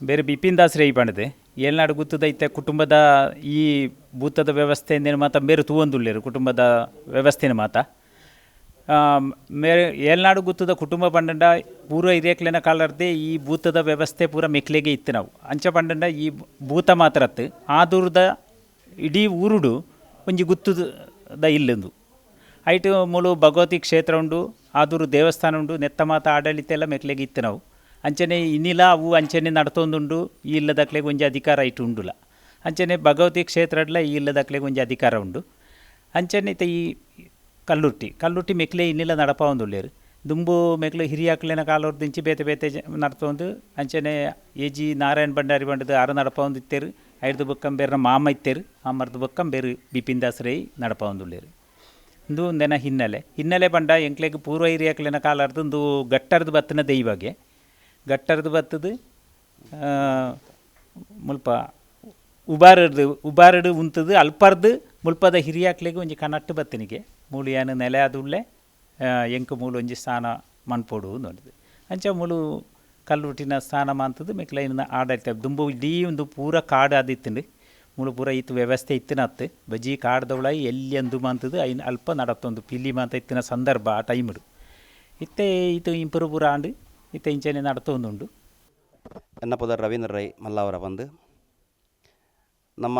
ಬೇರೆ ಬಿಪಿನ್ ದಾಸ್ ರೈ ಪಂಡದೆ ಏಳ್ನಾಡು ಗುತ್ತದೈತೆ ಕುಟುಂಬದ ಈ ಭೂತದ ವ್ಯವಸ್ಥೆಯಿಂದ ಮಾತ ಬೇರೆ ತೂವೊಂದುಲ್ಲೇರು ಕುಟುಂಬದ ವ್ಯವಸ್ಥೆನ ಮಾತ ಮೇರೆ ಏಳ್ನಾಡು ಗುತ್ತದ ಕುಟುಂಬ ಪಂಡಂಡ ಪೂರ ಹಿರಿಯಕ್ಲೆನ ಕಾಲರ್ದೆ ಈ ಭೂತದ ವ್ಯವಸ್ಥೆ ಪೂರ ಮೆಕ್ಲೆಗೆ ಇತ್ತು ನಾವು ಅಂಚ ಪಂಡಂಡ ಈ ಭೂತ ಮಾತ್ರತ್ತು ಆದೂರದ ಇಡೀ ಊರುಡು ಒಂಜಿ ಗುತ್ತದ ಇಲ್ಲೊಂದು ಐಟು ಮೂಲು ಭಗವತಿ ಕ್ಷೇತ್ರ ಉಂಡು ಆದೂರು ದೇವಸ್ಥಾನ ಉಂಡು ನೆತ್ತ ಮಾತ ಆಡಳಿತ ಎಲ್ಲ ಮೆಕ್ಲೆಗೆ ಇತ್ತು ನಾವು ಅಂಚನೆ ಇನ್ನಿಲ್ಲ ಅವು ಅಂಚನೆ ನಡ್ತೊಂದುಂಡು ಈ ಇಲ್ಲದಕ್ಲೆಗೆ ಒಂಜಿ ಅಧಿಕಾರ ಇಟ್ಟು ಉಂಡುಲ ಅಂಚನೆ ಭಗವತಿ ಕ್ಷೇತ್ರಡ್ಲ ಈ ಇಲ್ಲದಕ್ಲೆಗೆ ಒಂಜಿ ಅಧಿಕಾರ ಉಂಡು ಅಂಚನೆ ಈ ಕಲ್ಲುರ್ಟಿ ಮೆಕ್ಲೆ ಇನ್ನಿಲ್ಲ ನಡಪ ಒಂದುಳ್ಳೇರು ದುಂಬು ಮೆಕ್ಲು ಹಿರಿಯಾಕ್ಲೆನ ಕಾಲೋರ್ದಿಂಚಿ ಬೇತೆ ಬೇತೆ ನಡ್ತೊಂದು ಅಂಚನೆ ಎಜಿ ನಾರಾಯಣ್ ಭಂಡಾರಿ ಬಂಡದು ಆರು ನಡಪ ಒಂದು ಇತ್ತೇರು ಐದು ಬಕ್ಕಂ ಬೇರೆ ಮಾಮ ಇತ್ತೇರು ಮಾಮರ್ದು ಬಕ್ಕಂ ಬೇರು ಬಿಪಿನ್ ದಾಸ್ ರೈ ನಡಪ ಒಂದುಳ್ಳೇರು ಇಂದು ಒಂದೆನ ಹಿನ್ನೆಲೆ ಬಂಡ ಎಂಕ್ಲೆಗೆ ಪೂರ್ವ ಹಿರಿಯಾಕ್ಲೆನ ಕಾಲಾರ್ದು ಒಂದು ಗಟ್ಟರ್ದು ಬತ್ತನ ದೈವಗೆ ಗಟ್ಟರ್ದು ಬತ್ತದು ಮುಲ್ಪ ಉಬಾರಡು ಉಂತದು ಅಲ್ಪರ್ದು ಮುಲ್ಪದ ಹಿರಿಯಾಕ್ಲೆಗೆ ಒಂಜಿ ಕನಟ್ಟು ಬತ್ತನಿಗೆ ಮೂಲು ಏನು ನೆಲೆ ಆದುಳ್ಳೆ ಎಂಕು ಮೂಲು ಒಂಜಿ ಸ್ಥಾನ ಮನ್ಪೋಡು ನೋಡಿದೆ ಅಂಚ ಮೂಲು ಕಲ್ಲುಟಿನ ಸ್ಥಾನ ಮಾಂತದ್ದು ಮೆಕ್ಲೈನ ಆಡಳಿತ ದುಂಬು ಇಡೀ ಒಂದು ಪೂರ ಕಾಡು ಆದಿತ್ತಂಡು ಮೂಲು ಪೂರ ಇತ್ತು ವ್ಯವಸ್ಥೆ ಇತ್ತಿನತ್ತು ಬಜಿ ಕಾಡ್ದವಳ ಎಲ್ಲಿ ಅಂದು ಮಾಂತದ್ದು ಐನು ಅಲ್ಪ ನಡತ್ತೊಂದು ಪಿಲ್ಲಿ ಮಾಂತ ಇತ್ತಿನ ಸಂದರ್ಭ ಆ ಟೈಮಡು ಇತ್ತೆ ಇದು ಇಂಪುರು ಪೂರ ಆಂಡು ಇತ್ತೆ ಇಂಚನೆ ನಡತೊಂದುಂಡು ಎನ್ನ ಪುದರ್ ರವೀಂದ್ರ ರೈ ಮಲ್ಲಾವರ ಬಂದು ನಮ್ಮ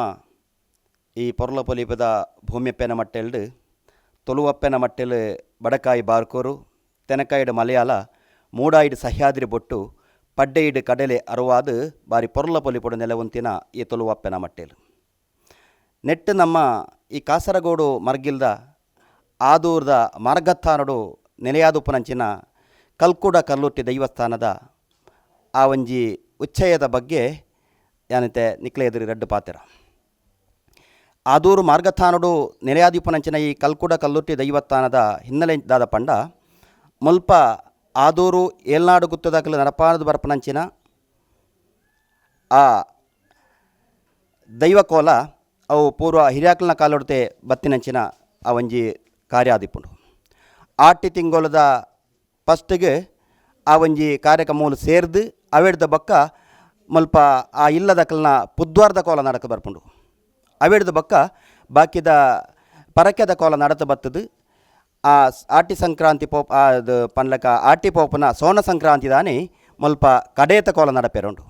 ಈ ಪೊರ್ಲಪೊಲಿಪದ ಭೂಮ್ಯಪ್ಪೆನ ಮಟ್ಟೆಲ್ಡು ತೊಲುವಪ್ಪೆನ ಮಟ್ಟೆಲು ಬಡಕಾಯಿ ಬಾರ್ಕೋರು ತೆನಕಾಯಿಡು ಮಲಯಾಳ ಮೂಡಾಯಿಡು ಸಹ್ಯಾದ್ರಿ ಬೊಟ್ಟು ಪಡ್ಡೆಯಿಡು ಕಡಲೆ ಅರುವಾದು ಬಾರಿ ಪೊರ್ಲಪೊಲಿಪೊಡು ನೆಲವಂತಿನ ಈ ತೊಲುವಪ್ಪೆನ ಮಟ್ಟೆಲು ನೆಟ್ಟು ನಮ್ಮ ಈ ಕಾಸರಗೋಡು ಮರ್ಗಿಲ್ದ ಆದೂರ್ದ ಮಾರ್ಗತ್ತಾನಡು ನೆಲೆಯಾದುಪ್ಪನಂಚಿನ ಕಲ್ಕುಡ ಕಲ್ಲುಟ್ಟಿ ದೈವಸ್ಥಾನದ ಆ ಒಂಜಿ ಉಚ್ಚಯದ ಬಗ್ಗೆ ಯಾನತೆ ನಿಕ್ಲೆ ಎದುರು ರಡ್ಡು ಪಾತೆರ ಆದೂರು ಮಾರ್ಗಥಾನುಡು ನೆಲೆಯಾದಿಪ್ಪನಂಚಿನ ಈ ಕಲ್ಕುಡ ಕಲ್ಲುಟ್ಟಿ ದೈವಸ್ಥಾನದ ಹಿನ್ನೆಲೆದಾದ ಪಂಡ ಮುಲ್ಪ ಆದೂರು ಏಳ್ನಾಡು ಗುತ್ತದಾಗಲು ನಡಪಾನದು ಬರ್ಪನಂಚಿನ ಆ ದೈವಕೋಲ ಅವು ಪೂರ್ವ ಹಿರಿಯಾಕಲ್ನ ಕಾಲೊಡ್ತೆ ಬತ್ತಿನಂಚಿನ ಆ ಒಂಜಿ ಕಾರ್ಯ ಆದಿಪ್ಪುಂಡು ಆಟಿ ತಿಂಗೋಲದ ಫಸ್ಟಿಗೆ ಆ ಒಂಜಿ ಕಾರ್ಯಕ್ಕೆ ಮೂಲ ಸೇರ್ದು ಅವೆಡ್ದ ಬಕ್ಕ ಮುಲ್ಪ ಆ ಇಲ್ಲದಕ್ಕಲ್ನ ಪುದ್ವಾರ್ದ ಕೋಲ ನಡಕ ಬರ್ಪುಂಡು ಅವೇಡ್ದು ಬೊಕ್ಕ ಬಾಕಿದ ಪರಕೆದ ಕೋಲ ನಡತ ಬತ್ತದು ಆ ಆಟಿ ಸಂಕ್ರಾಂತಿ ಪೋಪ್ ಅದು ಪನ್ಲಕ ಆಟಿ ಪೋಪನ ಸೋನ ಸಂಕ್ರಾಂತಿ ದಾನಿ ಮುಲ್ಪ ಕಡೇತ ಕೋಲ ನಡಪೆರುಂಡು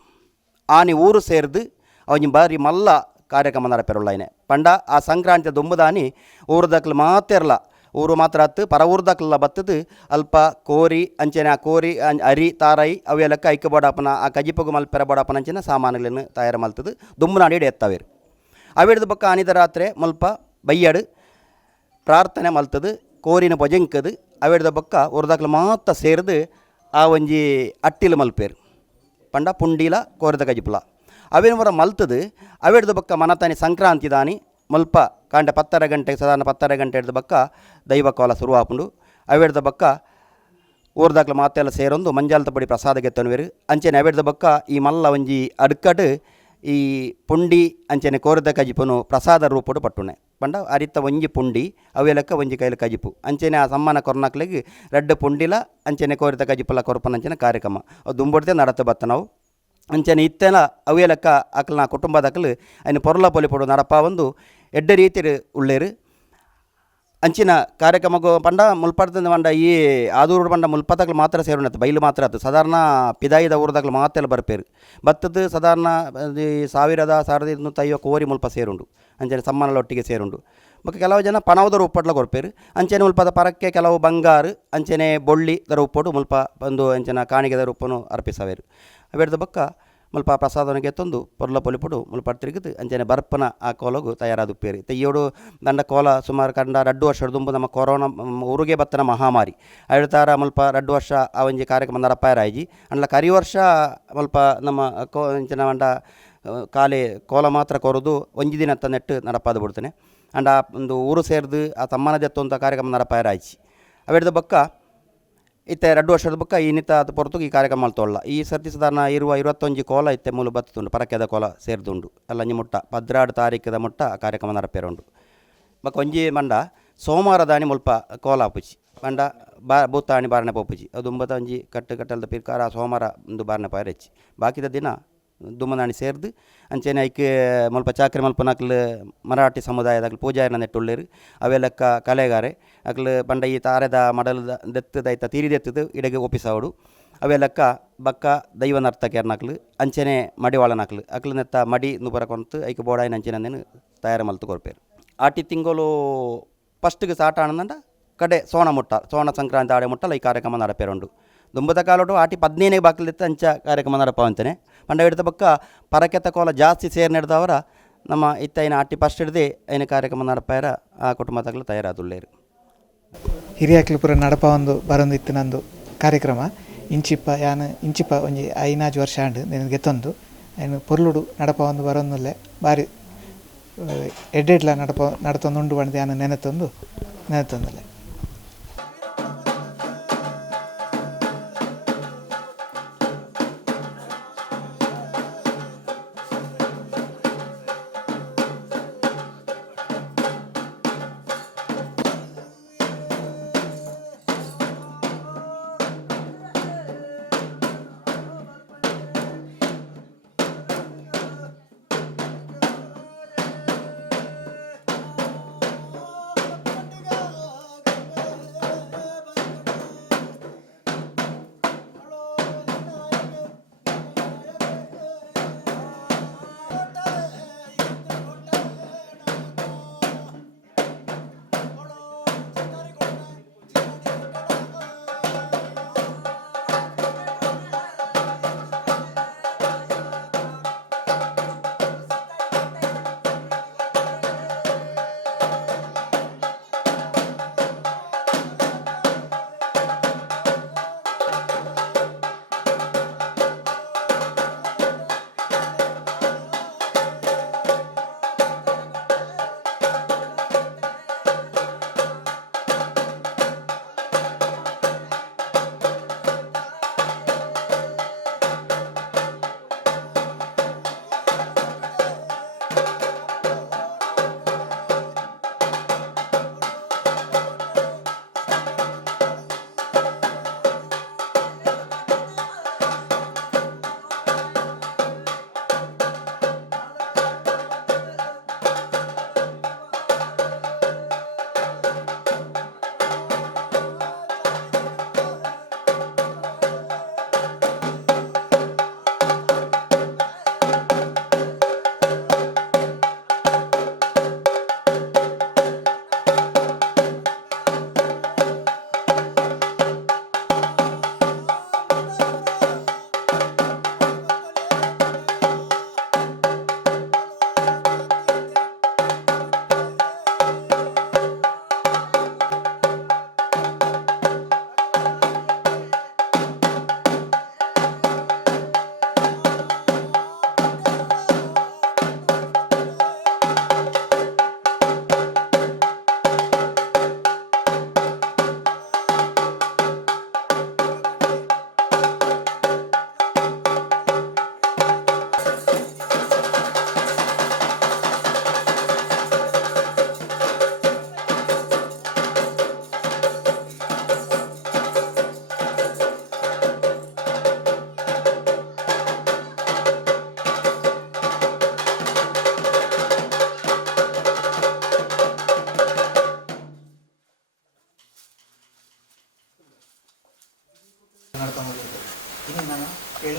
ಆನಿ ಊರು ಸೇರ್ದು ಅವನಿ ಬಾರಿ ಮಲ್ಲ ಕಾರ್ಯಕ್ರಮ ನಡಪೆರುಳ್ಳಾಯ್ನೆ ಪಂಡ ಆ ಸಂಕ್ರಾಂತಿ ದುಂಬುದಾನಿ ಊರದಕ್ಲು ಮಾತೆರ್ಲ ಊರು ಮಾತ್ರ ಹತ್ತು ಪರ ಊರ್ದಕ್ಲೆಲ್ಲ ಬತ್ತದು ಅಲ್ಪ ಕೋರಿ ಅಂಚೆನೆ ಆ ಕೋರಿ ಅರಿ ತಾರಾಯಿ ಅವೆಲ್ಲಕ್ಕ ಐಕ್ಯ ಬೋಡಪ್ಪನ ಆ ಕಜಿಪಗು ಮಲ್ಪೆರ ಬೋಡಪ್ಪನ ಅಂಚಿನ ಸಾಮಾನುಗಳನ್ನು ತಯಾರು ಮಲ್ತದು ದುಂಬುನಾಡಿ ಎತ್ತವೇರು ಅವಿಡ್ದು ಪಕ್ಕ ಆನಿದ ರಾತ್ರಿ ಮುಲ್ಪ ಬಯ್ಯಡು ಪ್ರಾರ್ಥನೆ ಮಲ್ತದು ಕೋರಿನ ಭೊಜಂಕದು ಅವಿಡ್ದ ಪಕ್ಕ ಊರ್ದಕ್ಲು ಮಾತ್ರ ಸೇರಿದು ಆ ಒಂಜಿ ಅಟ್ಟಿಲು ಮಲ್ಪೇರು ಪಂಡ ಪುಂಡೀಲ ಕೋರಿದ ಕಜಿಪುಲ ಅವೇನು ವರ ಮಲ್ತದು ಅವಿಡ್ದು ಪಕ್ಕ ಮನತಾನಿ ಸಂಕ್ರಾಂತಿ ದಾನಿ ಮುಲ್ಪ ಕಾಂಡ 10 ಗಂಟೆಗೆ ಸಾಧಾರಣ 10 ಗಂಟೆ ಹಿಡ್ದು ಬಕ್ಕ ದೈವ ಕೋಲ ಶುರು ಆಪುಂಡು ಅವಿಡ್ದ ಬಕ್ಕ ಊರ್ದಾಕ್ಲು ಮಾತೆಲ್ಲ ಸೇರೊಂದು ಮಂಜಾಲ್ತ ಪಡಿ ಪ್ರಸಾದ ಗೆತ್ತನುವೆರು ಅಂಚೆನೆ ಅವಿಡ್ದ ಬಕ್ಕ ಈ ಮಲ್ಲ ಒಂಜಿ ಅಡ್ಕಟ್ ಈ ಪುಂಡಿ ಅಂಚೆನೆ ಕೋರಿದ ಕಜಿಪುನು ಪ್ರಸಾದ ರೂಪಡು ಪಟ್ಟುನೆ ಪಂಡ ಅರಿತ ಒಂಜಿ ಪುಂಡಿ ಅವೆಲಕ್ಕ ಒಂಜಿ ಕೈಲು ಕಜಿಪು ಅಂಚೆನೆ ಆ ಸಮ್ಮಾನ ಕೊರ್ನಾಕ್ಲಿಗೆ ರೆಡ್ ಪುಂಡಿಲ ಅಂಚೆನೆ ಕೋರಿದ ಕಜಿಪುಲ ಕೊರ್ಪನ ಅಂಚೆನೆ ಕಾರ್ಯಕ್ರಮ ಅದು ದುಂಬುಡ್ತೆ ನಡತ ಬತ್ತ ನಾವು ಅಂಚನೆ ಇತ್ತೆನ ಅವೆಲಕ್ಕ ಅಕ್ಲನ ಕುಟುಂಬದಕ್ಲು ಅಯ್ನ ಪೊರ್ಲ ಪೊಲಿಪೊಡು ನಡಪ ಒಂದು ಎಡ್ಡ ರೀತಿ ಉಳ್ಳೇರು ಅಂಚಿನ ಕಾರ್ಯಕ್ರಮಗೂ ಪಂಡ ಮುಲ್ಪಡ್ತಂದು ಪಂಡ ಈ ಆದೂರು ಪಂಡ ಮುಲ್ಪತಕ್ಲು ಮಾತ್ರ ಸೇರುಂಡತ್ತು ಬೈಲು ಮಾತ್ರ ಆಯ್ತು ಸಾಧಾರಣ ಪಿದಾಯಿದ ಊರದಾಗ್ಲು ಮಾತೆಲ್ಲ ಬರ್ಪೇರು ಬತ್ತದು ಸಾಧಾರಣ 1250 ಕೋರಿ ಮುಲ್ಪ ಸೇರುಂಡು ಅಂಚನೆ ಸಮ್ಮಾನಲೊಟ್ಟಿಗೆ ಸೇರುಂಡು ಮತ್ತು ಕೆಲವು ಜನ ಪಣವದರ ಉಪ್ಪಟ್ಲ ಕೊರ್ಪೇರು ಅಂಚನೆ ಮುಲ್ಪದ ಪರಕ್ಕೆ ಕೆಲವು ಬಂಗಾರು ಅಂಚನೆ ಬೊಳ್ಳಿ ದರ ಉಪ್ಪಟ್ಟು ಮುಲ್ಪ ಬಂದು ಅಂಚನ ಕಾಣಿಗೆದರ ಉಪ್ಪನ್ನು ಅರ್ಪಿಸವೇರು ಅವೆಡ್ದ ಬಕ್ಕ ಮುಲ್ಪ ಪ್ರಸಾದನಿಗೆ ತಂದು ಪೊರ್ಲ ಪೊಲಿಪುಡು ಮುಲ್ಪ ತಿರುಗಿದು ಅಂಚನೆ ಬರ್ಪನ ಆ ಕೋಲಗು ತಯಾರಾದ ಉಪ್ಪೇರಿ ತೆಯ್ಯೋಡು ದಂಡ ಕೋಲ ಸುಮಾರು ಕಂಡ 2 ವರ್ಷ ದುಂಬು ನಮ್ಮ ಕೊರೋನಾ ಊರಿಗೆ ಬತ್ತನ ಮಹಾಮಾರಿ ಹೇಳ್ತಾರ ಮುಲ್ಪ 2 ವರ್ಷ ಆ ಒಂಜಿ ಕಾರ್ಯಕ್ರಮ ನಡಪಾಯರಾಯ್ಜಿ ಅಂಡ್ಲ ಕರಿ ವರ್ಷ ಮುಲ್ಪ ನಮ್ಮ ಅಂಚನ ಮಂಡ ಕಾಲೆ ಕೋಲ ಮಾತ್ರ ಕೊರದು ಒಂಜಿ ದಿನ ಅಂತ ನೆಟ್ಟು ನಡಪಾದು ಬಿಡ್ತೇನೆ ಅಂಡ್ ಆ ಒಂದು ಊರು ಸೇರಿದು ಆ ತಮ್ಮನ ಜತ್ತೊಂತ ಕಾರ್ಯಕ್ರಮ ನಡಪಾಯರಾಯ್ಜಿ ಅವೆಡ್ದ ಬಕ್ಕ ಇತ್ತೆ 2 ವರ್ಷದ ಬುಕ್ಕ ಈ ನಿತ್ತ ಅದು ಪೊರತು ಈ ಕಾರ್ಯಕ್ರಮ ಮಲ್ತೊಳ್ಳ ಈ ಸರ್ತಿ ಸಾಧಾರಣ 21 ಕೋಲ ಇತ್ತೆ ಮೂಲ ಬತ್ತುಂಡು ಪರಕೆದ ಕೋಲ ಸೇರ್ದುಂಡು ಅಲ್ಲಂಜಿ ಮುಟ್ಟ 16 ತಾರೀಕದ ಮುಟ್ಟ ಆ ಕಾರ್ಯಕ್ರಮ ನಡಪೇರುಂಡು ಬಕ್ಕ ಒಂಜಿ ಮಂಡ ಸೋಮವಾರ ದಾನಿ ಮುಲ್ಪ ಕೋಲ ಆಪುಜಿ ಮಂಡ ಭೂತಾಣಿ ಬಾರನೆ ಪೋಪುಜಿ ಅದು 9 ಕಟ್ಟಲ್ದ ಪಿರ್ಕಾರ ಸೋಮವಾರ ಒಂದು ಬಾರನೆ ಪಾಯರೆಚ್ಚಿ ಬಾಕಿದ ದಿನ ದುಮ್ಮನಾಣಿ ಸೇರ್ದು ಅಂಚೆನೆ ಐಕೆ ಮುಲ್ಪ ಚಾಕ್ರಿ ಮಲ್ಪನಕ್ಲು ಮರಾಠಿ ಸಮುದಾಯದಾಗ್ಲು ಪೂಜಾರಿನ ನೆಟ್ಟುಳ್ಳೇರು ಅವೆಲ್ಲಕ್ಕ ಕಲೆಗಾರೆ ಅಕ್ಲು ಪಂಡ ಈ ತಾರೆದ ಮಡಲದ ದೆತ್ತದೈತ ತೀರಿದೆತ್ತದು ಇಡೆಗೆ ಒಪ್ಪಿಸವಡು ಅವೆಲ್ಲಕ್ಕ ಬಕ್ಕ ದೈವ ನರ್ತಕರ್ನಕ್ಲು ಅಂಚೆನೆ ಮಡಿವಾಳನಕ್ಲು ಅಕ್ಲು ನೆತ್ತ ಮಡಿ ನುಪರ ಕೊಂತು ಐಕೆ ಬೋಡಾಯಿನ ಅಂಚೆನೇನು ತಯಾರು ಮಲ್ತು ಕೊರ್ಪೇರು ಆಟಿ ತಿಂಗಳು ಫಸ್ಟ್ಗೆ ಸ್ಟಾರ್ಟ್ ಆನಂದ ಕಡೆ ಸೋಣ ಸಂಕ್ರಾಂತಿ ಆಡೆ ಮುಟ್ಟಲ್ಲ ಈ ಕಾರ್ಯಕ್ರಮ ನಡಪೇರುಂಡು ದುಂಬದ ಕಾಲೋಟು ಆಟಿ 15 ಬಾಕಲಿತ್ತು ಅಂಚ ಕಾರ್ಯಕ್ರಮ ನಡಪ ಅಂತಾನೆ ಪಂಡ ಹಿಡಿದ ಬಕ್ಕ ಪರಕೆತ್ತ ಕೋಲ ಜಾಸ್ತಿ ಸೇರಿ ನಡೆದವರ ನಮ್ಮ ಇತ್ತೈನ ಆಟಿ ಫಸ್ಟ್ ಹಿಡ್ದು ಐನ ಕಾರ್ಯಕ್ರಮ ನಡಪಾಯರ ಆ ಕುಟುಂಬದಾಗಲು ತಯಾರಾದುಳ್ಳೇರು ಹಿರಿಯಾಕ್ಲು ಪೂರ ನಡಪ ಒಂದು ಬರೊಂದಿತ್ತು ನಂದು ಕಾರ್ಯಕ್ರಮ ಇಂಚಿಪ್ಪ ಒಂಜಿ 5 ವರ್ಷ ಆಂಡು నేను ಗೆತ್ತೊಂದು ಏನು ಪೊರ್ಲುಡು ನಡಪ ಒಂದು ಬರೊಂದುಲ್ಲೆ ಬಾರಿ ಎಡ್ಡೆಡ್ಲ ನಡತೊಂದುಂಡು ಬಂದು ಯಾನು ನೆನೆತೊಂದುಲ್ಲೆ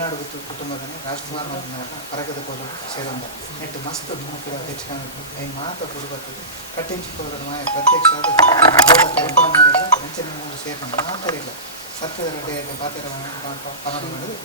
ಮಲೆನಾಡು ಗುತ್ತು ಕುಟುಂಬದಲ್ಲಿ ರಾಜ್ಕುಮಾರ್ ಪರಗದ ಕೋಲು ಸೇರೊಂದ ನೆಟ್ಟು ಮಸ್ತ್ ಮೂಕಿರ ತೆಚ್ಕೊಂಡು ಐ ಮಾತ ಕೊಡು ಬರ್ತದೆ ಕಟ್ಟಿಂಚಿ ಕೋಲದ ಮಾಯ ಪ್ರತ್ಯಕ್ಷ ಅಂಚನೆ ಮೂರು ಸೇರ್ಕೊಂಡು ಮಾತಾರಿಲ್ಲ ಸತ್ಯದ ಗಡ್ಡೆಯಲ್ಲಿ ಪಾತ್ರ ಪನರ ಮಾಡೋದು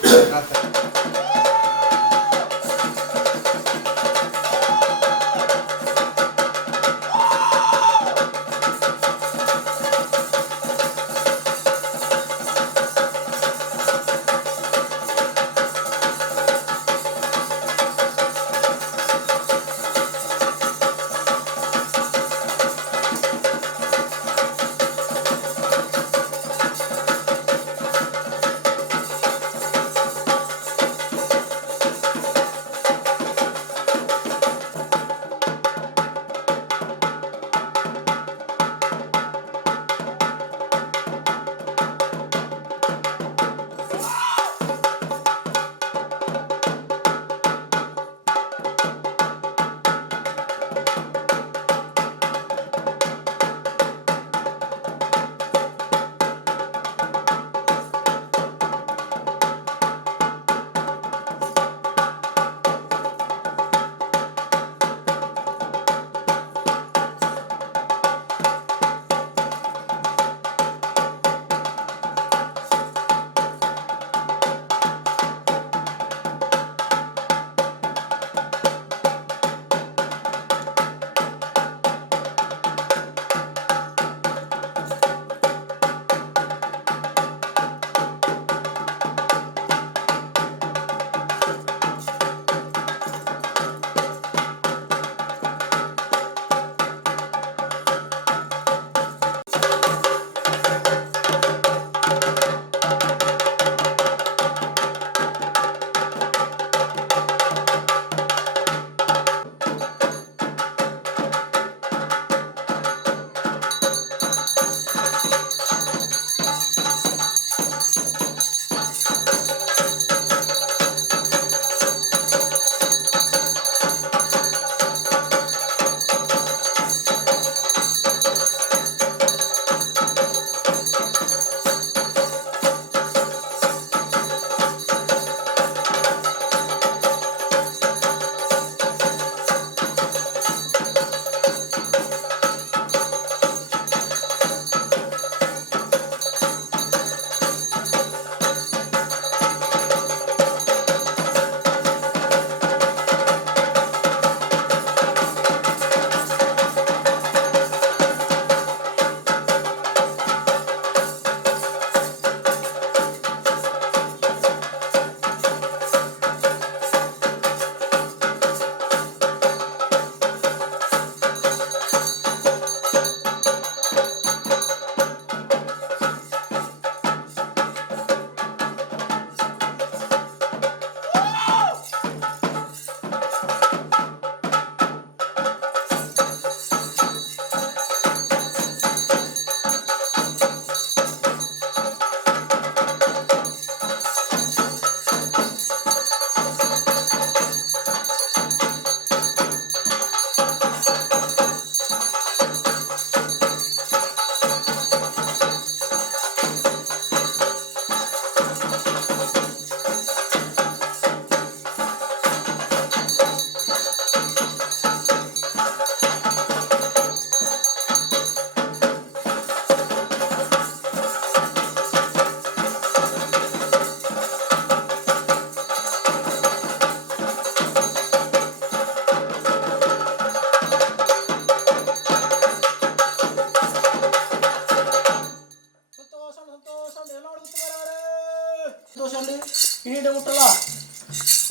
ಇನ್ನಿಡೆ ಮುಟ್ಟಲ್ಲ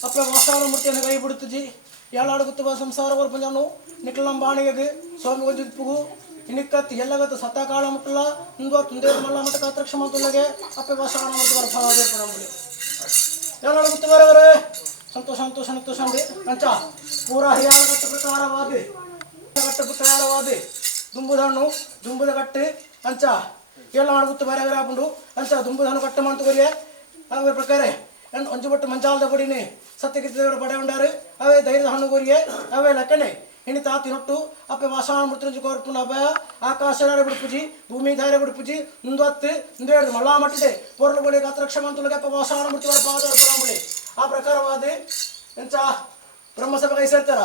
ಅಪ್ಪ ವಾಸಾವನ ಮೂರ್ತಿಯನ್ನು ಕೈ ಬಿಡುತ್ತಿದ್ದಿ ಏಳಾಡುಗುತ್ತವ ಸಂಸಾರ ವರ್ಪಂಜಾನು ನಿಕ್ಲಂ ಬಾಣಿಗೆ ಸ್ವಾಮಿ ಒಜ್ಜಿಪ್ಪುಗು ಇನ್ನಿಕ್ಕತ್ತು ಎಲ್ಲಗತ್ತು ಸತ್ತ ಕಾಳ ಮುಟ್ಟಲ್ಲ ಮುಂದುವ ತುಂದೇ ಮಲ್ಲ ಮಠ ಕಾತ್ರಕ್ಷಮ ತುಲ್ಲಗೆ ಅಪ್ಪ ವಾಸಾವನ ಮೂರ್ತಿ ಬರ್ಫಾಡಿ ಏಳಾಡುಗುತ್ತವರವರೇ ಸಂತೋಷ ಸಂತೋಷ ಸಂತೋಷ ಅಂಡಿ ಅಂಚ ಪೂರಾ ಹಿಯಾಳ ಕಟ್ಟು ಪ್ರಕಾರವಾದಿ ದುಂಬುದಣ್ಣು ದುಂಬುದ ಕಟ್ಟಿ ಅಂಚ ಏಳಾಡುಗುತ್ತ ಬೇರೆ ಬೇರೆ ಹಾಕೊಂಡು ಅಂಚ ದುಂಬುದಣ್ಣು ಕಟ್ಟು ಮಾಡ್ತುವರಿಯೇ ಅವರ ಪ್ರಕಾರ ಒಂಜು ಬಟ್ಟು ಮಂಚಾಲದ ಬಡಿನಿ ಸತ್ಯಗಿತ್ತ ದೇವರ ಪಡೆ ಉಂಡಾರು ಅವೇ ಧೈರ್ಯದ ಹಣ್ಣು ಕೋರಿಯೇ ಅವೇ ಲಕ್ಕನೆ ಇನ್ನು ತಾತಿನೊಟ್ಟು ಅಪ್ಪ ವಾಸನ ಮುಡ್ತಿನ ಕೋರ್ಪುನ ಅಪ್ಪ ಆಕಾಶನಾರ ಬಿಡುಪುಜಿ ಭೂಮಿ ಧಾರೆ ಬಿಡುಪುಜಿ ಮುಂದೊತ್ತು ಮುಂದೇಳು ಮಳ್ಳ ಮಟ್ಟಿದೆ ಪೊರ್ಲು ಬಳಿ ಕಾತ್ರಕ್ಷ ಮಂತುಲಗೆ ಅಪ್ಪ ವಾಸನ ಮುಡ್ತಿ ವರ ಪಾದ ಬಳಿ ಆ ಪ್ರಕಾರವಾದ ಎಂಚ ಬ್ರಹ್ಮಸಭೆ ಕೈ ಸೇರ್ತಾರ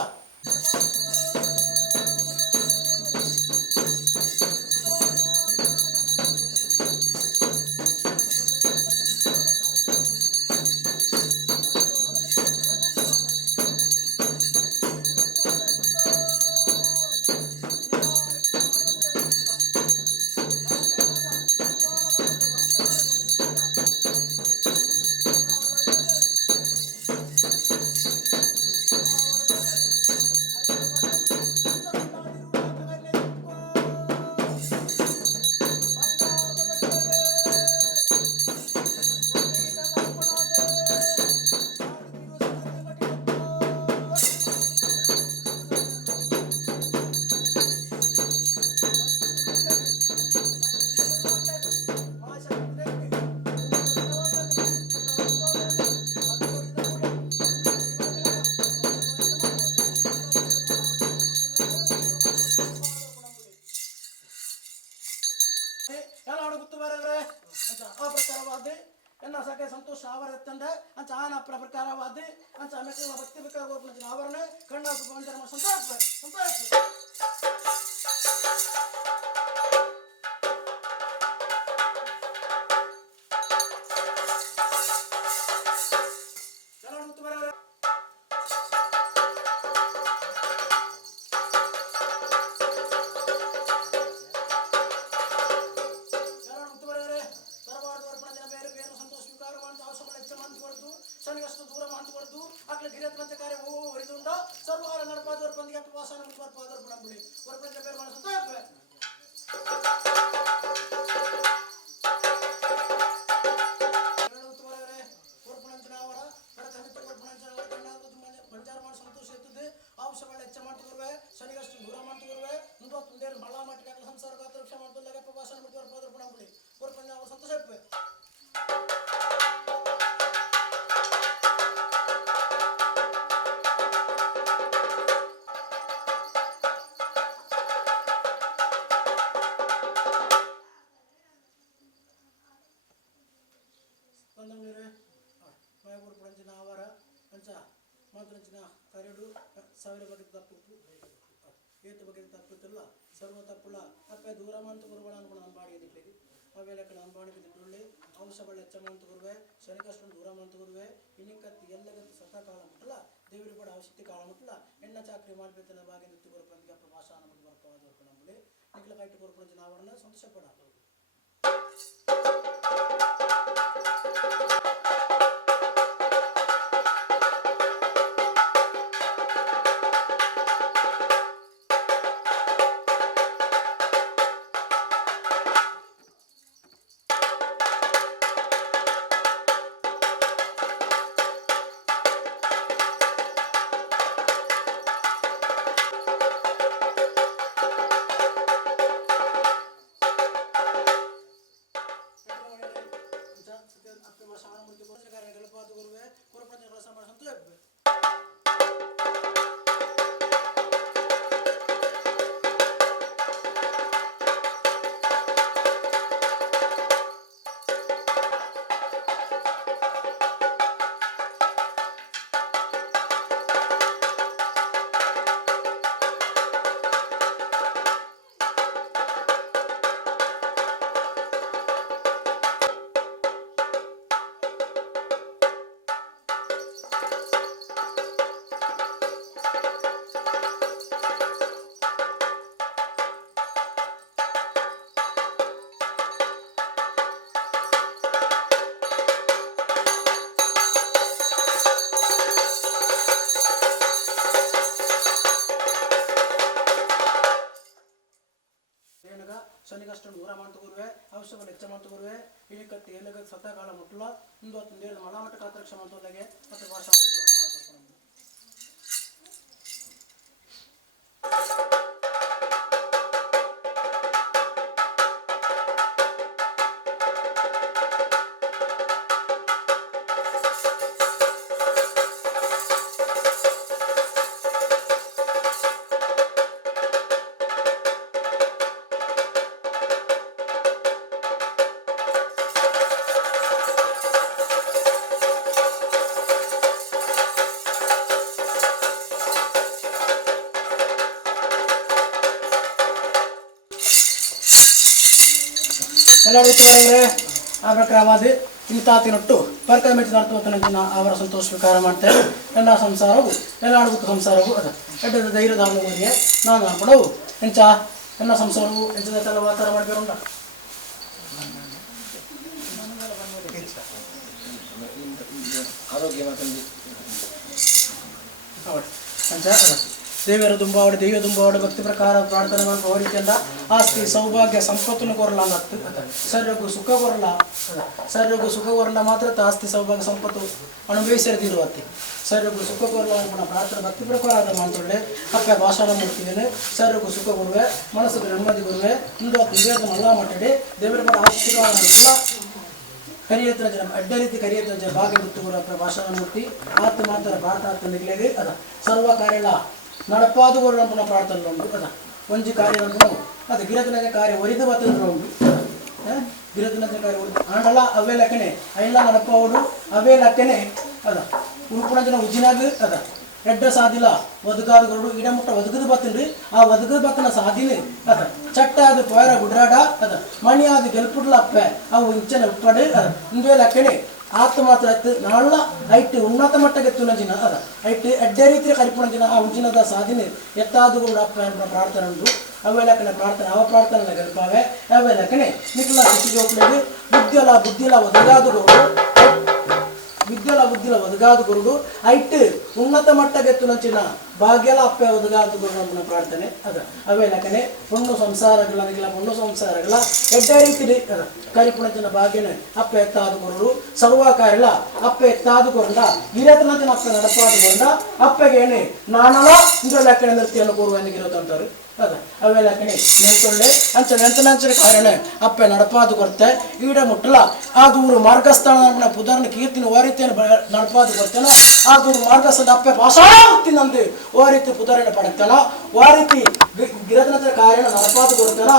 ಎಲ್ಲ ಗುತ್ತು ಬರದ್ರೆ ಅಂತ ಆ ಪ್ರಕಾರವಾದ ಎನ್ನ ಸಕೆ ಸಂತೋಷ ಆವರ ಎತ್ತಂದೆ ಅಂಚ ಆನ ಪ್ರಕಾರವಾದ ಅಂಚ ಮೆಕ್ಕಲ ಭಕ್ತಿ ಬೇಕಾಗ ಹೋಗ್ಬಿಡ್ತೀನಿ ಆವರಣ ಕಣ್ಣ ಪಂಚರಮ ಸಂತಾಪ ಸಂತಾಪ ಎಲ್ಲ ಗುತ್ತು ಬರದ್ರೆ ಶನಿಗಷ್ಟು ದೂರ ಮಾಡ್ಕೊಡ್ತು ಅಕ್ಲ ಗಿರತ್ಮಂತ ಕಾರ್ಯ ಹೊರಿದುಂಡ ಸರ್ವಾರ ನಡಪಾದವರ ಪಂದಿಗೆ ವಾಸನ ಪಾದವರ ಪಡಂಬುಳಿ ಹೊರಪಂಚ ಬೇರೆ ಮಾಡಿಸುತ್ತ ಹೊರಪಣಂಚನವರ ಕಡತ ಮಿತ್ರ ಹೊರಪಣಂಚನವರ ಬಂಜಾರ ಮಾಡಿ ಸಂತೋಷ ಇರ್ತದೆ ಔಷಧಗಳ ಹೆಚ್ಚ ಮಾಡ್ತಿರುವೆ ಶನಿಗಷ್ಟು ದೂರ ಮಾಡ್ತಿರುವೆ ಮುಂದೆ ತುಂದೇರು ಮಳ್ಳ ಮಟ್ಟಿಗೆ ಸಂಸಾರ ಗಾತ್ರ ರಕ್ಷೆ ಮಾಡ್ತಿಲ್ಲ ವಾಸನ ಬಿಟ್ಟು ಪಾದವರ ಪಡಂಬುಳಿ ಹೊರಪಂಚ ಅವರ ಸಂತೋಷ ಇಪ್ಪೆ ಅವರ ಪಂಚ ಮಾತೃಂಚಿನ ಕರಡು ಸಾವಿರ ಬಗ್ಗೆ ತಪ್ಪು ಏತು ಬಗ್ಗೆ ತಪ್ಪುತ್ತಿಲ್ಲ ಸರ್ವ ತಪ್ಪುಳ ಅಪ್ಪ ದೂರ ಮಂತು ಗುರುಗಳ ಅನ್ಕೊಂಡು ಅನ್ಬಾಡಿಗೆ ದಿಟ್ಟಿಗೆ ಅವೆಲ್ಲ ಕಡೆ ಅನ್ಬಾಡಿಗೆ ದಿಟ್ಟುಳ್ಳಿ ಅಂಶಗಳ ಹೆಚ್ಚ ಮಂತು ಗುರುವೆ ಶನಿಕಷ್ಟು ದೂರ ಮಂತು ಗುರುವೆ ಇನ್ನಿಕ್ಕತ್ತಿ ಎಲ್ಲಗತ್ತಿ ಸತಾಕಾಲ ಮುಟ್ಟಲ್ಲ ದೇವರಿಗೆ ಕೂಡ ಅವಶ್ಯಕತೆ ಕಾಲ ಮುಟ್ಟಲ್ಲ ಎಣ್ಣ ಚಾಕ್ರಿ ಮಾಡ್ಬೇಕನ್ನ ಬಾಗಿ ನಿತ್ತಿ ಗುರುಪಂದಿಗೆ ಅಪ್ಪ ಭಾಷಾ ನಮಗೆ ಬರ್ಕೋದು ನಮ್ಮಲ್ಲಿ ನಿಕ್ಲ ಕೈಟ್ ಗುರುಪಂಚಿನ ಅವರನ್ನ ಸಂತೋಷ ಪಡ ಶನಿಗಷ್ಟು ದೂರ ಮಾಡ್ತಗುರುವೆ ಔಷಧಗಳು ಹೆಚ್ಚ ಮಾಡ್ತಗುರುವೆ ಇಳಿ ಕತ್ತಿ ಎಲ್ಲಗ ಸತ್ತಾಕಾಲ ಮುಟ್ಟಲ ಮುಂದೆ ತುಂದೇಳು ಮಳಮಟ್ಟ ಕಾತ್ರಕ್ಷ ಮಾಡ್ತೋದಾಗೆ ಮತ್ತು ಭಾಷಾ ಎಲ್ಲರೂ ತಗೊಳ್ಳಿದ್ರೆ ಆ ಪ್ರಕಾರವಾದ ಇಂತಾತಿನೊಟ್ಟು ಪರ್ಕ ಮೆಚ್ಚಿ ನರ್ತವತ್ತನ ಅವರ ಸಂತೋಷ ಸ್ವೀಕಾರ ಮಾಡ್ತೇವೆ. ಎಲ್ಲ ಸಂಸಾರವು ಎಲ್ಲ ಆಡುಗುತ್ತ ಸಂಸಾರವು ಅದ ಎಡ್ಡದ ಧೈರ್ಯದ ಅವನಿಗೆ ನಾನು ಅನ್ಕೊಡವು ಎಂಚ ಎಲ್ಲ ಸಂಸಾರವು ಎಂಚದ ವಾತಾರ ಮಾಡ್ಬೇರುಂಡ ದೇವರ ದುಂಬಾವಡೆ ದೈವ ದುಂಬಾವಡೆ ಭಕ್ತಿ ಪ್ರಕಾರ ಪ್ರಾರ್ಥನೆ ಮಾಡಿ ಹೋರಿಕೆಂದ ಆಸ್ತಿ ಸೌಭಾಗ್ಯ ಸಂಪತ್ತನ್ನು ಕೊರಲ ಅನ್ನತ್ತು ಸರ್ಯಗೂ ಸುಖ ಕೊರಲ ಸರ್ಯಗೂ ಸುಖ ಕೊರಲ ಮಾತ್ರ ಆಸ್ತಿ ಸೌಭಾಗ್ಯ ಸಂಪತ್ತು ಅನುಭವಿಸಿರದಿರುವತ್ತೆ ಸರ್ಯಗೂ ಸುಖ ಕೊರಲ ಅನ್ಕೊಂಡ ಪ್ರಾರ್ಥನೆ ಭಕ್ತಿ ಪ್ರಕಾರ ಮಾಡ್ಕೊಳ್ಳೆ ಅಕ್ಕ ಭಾಷಣ ಮಾಡ್ತಿದ್ದೇನೆ ಸರ್ಯಗೂ ಸುಖ ಕೊಡುವೆ ಮನಸ್ಸಿಗೆ ನೆಮ್ಮದಿ ಕೊಡುವೆ ಇಂದು ದೇವರ ಮಲ್ಲ ಮಾತಾಡಿ ದೇವರ ಪರ ಆಶೀರ್ವಾದ ಕರಿಯತ್ರ ಜನ ಅಡ್ಡ ರೀತಿ ಕರಿಯತ್ರ ಜನ ಭಾಗ್ಯ ಬಿತ್ತುಗುರ ಭಾಷಣ ಮೂರ್ತಿ ಆತ ಮಾತ್ರ ಭಾರತ ನಿಗ್ಲೆಗೆ ಅದ ಸರ್ವ ಕಾರ್ಯಲ ನಡಪಾದುವರು ನಮ್ಮ ಪ್ರಾರ್ಥನೆ ಉಂಟು ಅದ ಒಂಜಿ ಕಾರ್ಯ ಅದು ಗಿರತನ ಕಾರ್ಯ ಒರಿದು ಬತ್ತಂದ್ರೆ ಉಂಟು ಗಿರತನ ಕಾರ್ಯ ಒರಿದು ಆಂಡಲ ಅವೇ ಲೆಕ್ಕನೆ ಐಲ್ಲ ನಡಪಾವುಡು ಅವೇ ಲೆಕ್ಕನೆ ಅದ ಉಳ್ಪುಣ ಜನ ಉಜ್ಜಿನಾಗ ಅದ ಎಡ್ಡ ಸಾದಿಲ್ಲ ಒದಗಾದುಗಳು ಇಡ ಮುಟ್ಟ ಒದಗದು ಬತ್ತನ್ರಿ ಆ ಒದಗದ ಬತ್ತನ ಸಾದಿನಿ ಅದ ಚಟ್ಟ ಅದು ಪೋಯರ ಗುಡ್ರಾಡ ಅದ ಮಣಿ ಅದು ಗೆಲ್ಪುಡ್ಲ ಅಪ್ಪೆ ಅವು ಇಂಚನ ಉಪ್ಪಡೆ ಅದ ಇಂದೇ ಲೆಕ್ಕನೆ ಆತ ಮಾತ್ರ ನಾಳ ಐಟ್ ಉನ್ನತ ಮಟ್ಟಕ್ಕೆ ತುನಜಿನ ಅದ ಐಟ್ ಎಡ್ಡೆ ರೀತಿಯ ಕರಿಪುಣ ಜನ ಆ ಉಜ್ಜಿನದ ಸಾಧಿನಿ ಎತ್ತಾದುಗಳು ಅಪ್ಪ ಪ್ರಾರ್ಥನೆ ಉಂಟು ಅವೇ ಲೆಕ್ಕನೆ ಪ್ರಾರ್ಥನೆ ಅವ ಪ್ರಾರ್ಥನೆ ಗೆಲ್ಪಾವೆ ಅವೇ ಲೆಕ್ಕನೆ ನಿಕ್ಲ ಶಿಶುಜೋಕ್ಳಿಗೆ ಬುದ್ಧಿಲ ಒದಗಾದುಗಳು ಬುದ್ಧಿಲ ಒದಗಾದು ಗುರುಡು ಐಟ್ ಉನ್ನತ ಮಟ್ಟಕ್ಕೆ ನಂಚಿನ ಭಾಗ್ಯಲ ಅಪ್ಪೆ ಒದಗಾದು ಗುರು ನಮ್ಮ ಪ್ರಾರ್ಥನೆ ಅದ ಅವೇ ಲೆಕ್ಕನೆ ಪೊಣ್ಣು ಸಂಸಾರಗಳ ಎಡ್ಡ ರೀತಿ ಅದ ಕರಿಪುಣಚಿನ ಭಾಗ್ಯನ ಅಪ್ಪೆ ಎತ್ತಾದು ಗುರುಡು ಸರ್ವಕಾರ್ಯಲ ಅಪ್ಪೆ ಎತ್ತಾದು ಕೊಂಡ ಗಿರತನಚಿನ ಅಪ್ಪೆ ನಡಪಾದುಕೊಂಡ ಅಪ್ಪೆಗೇನೆ ನಾನಲ ಇಂದ್ರ ಲೆಕ್ಕನೆ ನೃತ್ಯವನ್ನು ಕೂರುವನಿಗಿರೋದಂತಾರೆ ಅದ ಅವೇ ಲೆಕ್ಕನೆ ನೆಂತೊಳ್ಳೆ ನೆಂತನಂಚನ ಕಾರಣ ಅಪ್ಪೆ ನಡಪಾದು ಕೊಡ್ತೆ ಈಡ ಮುಟ್ಟಲ ಆ ದೂರು ಮಾರ್ಗಸ್ಥಾನ ಪುದರ್ನ ಕೀರ್ತಿನ ಓ ರೀತಿಯನ್ನು ನಡಪಾದು ಕೊಡ್ತೇನ ಆ ದೂರು ಮಾರ್ಗಸ್ಥಾನ ಅಪ್ಪೆ ಭಾಷಾ ಮುಕ್ತಿನಂದು ಓ ರೀತಿ ಪುದರನ ಪಡಕ್ತಾನ ಓ ರೀತಿ ಗಿರತನಂಚನ ಕಾರಣ ನಡಪಾದು ಕೊಡ್ತಾನ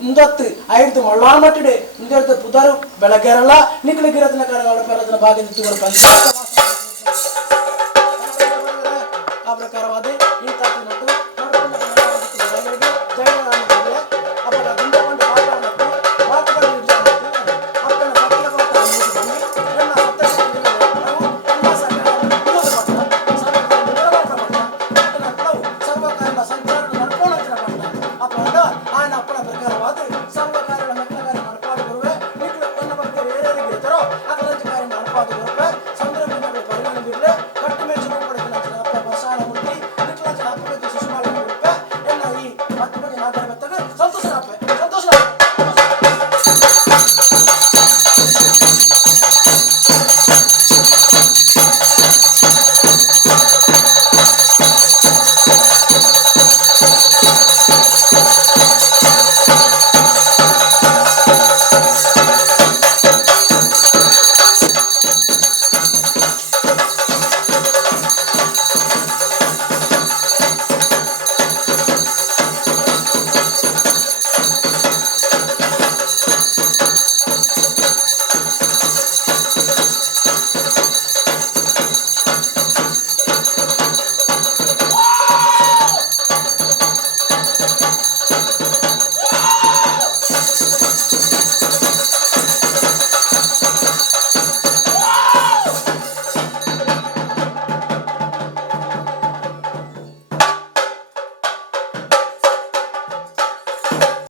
ಮುಂದತ್ತು ಐದು ಮಳ್ಳಾ ಮಟ್ಟಿಡೆ ಮುಂದೆ ಪುದರು ಬೆಳಗ್ಗೆರಲ್ಲ ನಿಕ್ಲಿ ಗಿರತನ ಕಾರಣ ನಡಪಾರದನ ಭಾಗ್ಯ ಬಂದ ಆ ಪ್ರಕಾರವಾದ ಇಂಥ